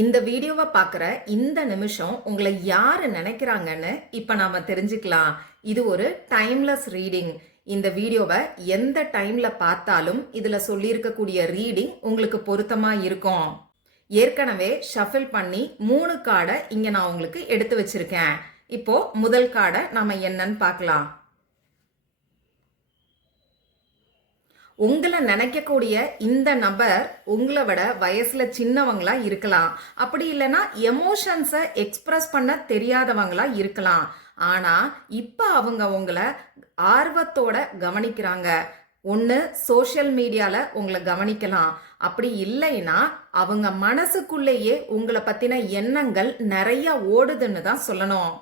இந்த வீடியோவை பார்க்குற இந்த நிமிஷம் உங்களை யாரு நினைக்கிறாங்கன்னு இப்ப நாம தெரிஞ்சுக்கலாம். இது ஒரு டைம்லெஸ் ரீடிங். இந்த வீடியோவை எந்த டைம்ல பார்த்தாலும் இதுல சொல்லியிருக்கக்கூடிய ரீடிங் உங்களுக்கு பொருத்தமா இருக்கும். ஏற்கனவே ஷஃபில் பண்ணி 3 கார்டை இங்க நான் உங்களுக்கு எடுத்து வச்சிருக்கேன். இப்போ முதல் கார்டை நாம என்னன்னு பார்க்கலாம். உங்களை நினைக்கக்கூடிய இந்த நபர் உங்களை விட வயசுல சின்னவங்களா இருக்கலாம். அப்படி இல்லைன்னா எமோஷன்ஸை எக்ஸ்பிரஸ் பண்ண தெரியாதவங்களா இருக்கலாம். ஆனா இப்ப அவங்க உங்களை ஆர்வத்தோட கவனிக்கிறாங்க. ஒன்று சோஷியல் மீடியால உங்களை கவனிக்கலாம். அப்படி இல்லைன்னா அவங்க மனசுக்குள்ளேயே உங்களை பத்தின எண்ணங்கள் நிறைய ஓடுதுன்னு தான் சொல்லணும்.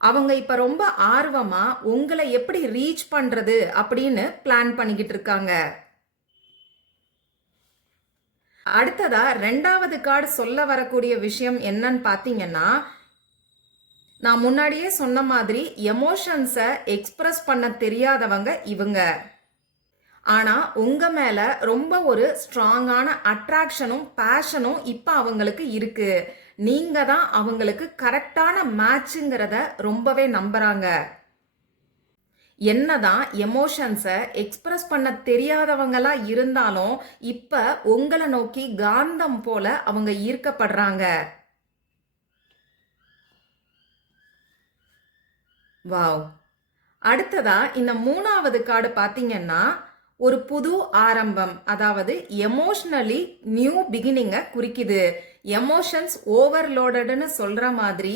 அவங்க இப்ப ரொம்ப ஆர்வமா உங்களை எப்படி ரீச் பண்றது அப்படின்னு பிளான் பண்ணிக்கிட்டு இருக்காங்க. அடுத்ததா 2வது கார்டு சொல்ல வரக்கூடிய விஷயம் என்னன்னு பாத்தீங்கன்னா, நான் முன்னாடியே சொன்ன மாதிரி எமோஷன்ஸை எக்ஸ்பிரஸ் பண்ண தெரியாதவங்க இவங்க. ஆனா உங்க மேல ரொம்ப ஒரு ஸ்ட்ராங்கான அட்ராக்ஷனும் பேஷனும் இப்ப அவங்களுக்கு இருக்கு. நீங்க தான் அவங்களுக்கு கரெக்டான மேட்சுங்கிறத ரொம்பவே நம்புறாங்க. என்னதான் எமோஷன்ஸை எக்ஸ்பிரஸ் பண்ண தெரியாதவங்களா இருந்தாலும் இப்ப உங்களை நோக்கி காந்தம் போல அவங்க ஈர்க்கப்படுறாங்க. வாவ். அடுத்ததா இந்த 3வது கார்டு பாத்தீங்கன்னா ஒரு புது ஆரம்பம், அதாவது எமோஷனலி நியூ பிகினிங்கை குறிக்குது. எமோஷன்ஸ் ஓவர்லோடட்னு சொல்ற மாதிரி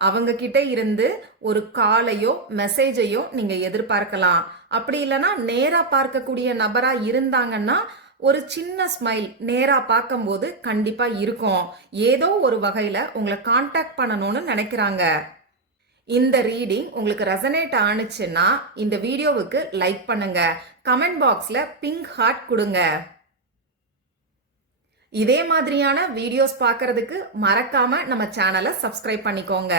அவங்க கிட்ட இருந்து ஒரு காலையோ மெசேஜையோ நீங்க எதிர்பார்க்கலாம். அப்படி இல்லைன்னா நேரா பார்க்கக்கூடிய நபரா இருந்தாங்கன்னா ஒரு சின்ன ஸ்மைல் நேரா பார்க்கும்போது கண்டிப்பா இருக்கும். ஏதோ ஒரு வகையில உங்களை கான்டாக்ட் பண்ணணும்னு நினைக்கிறாங்க. இந்த ரீடிங் உங்களுக்கு ரெசனேட் ஆனுச்சுன்னா இந்த வீடியோவுக்கு லைக் பண்ணுங்க. கமெண்ட் பாக்ஸ்ல பிங்க் ஹார்ட் கொடுங்க. இதே மாதிரியான வீடியோஸ் பார்க்கறதுக்கு மறக்காம நம்ம சேனலை சப்ஸ்கிரைப் பண்ணிக்கோங்க.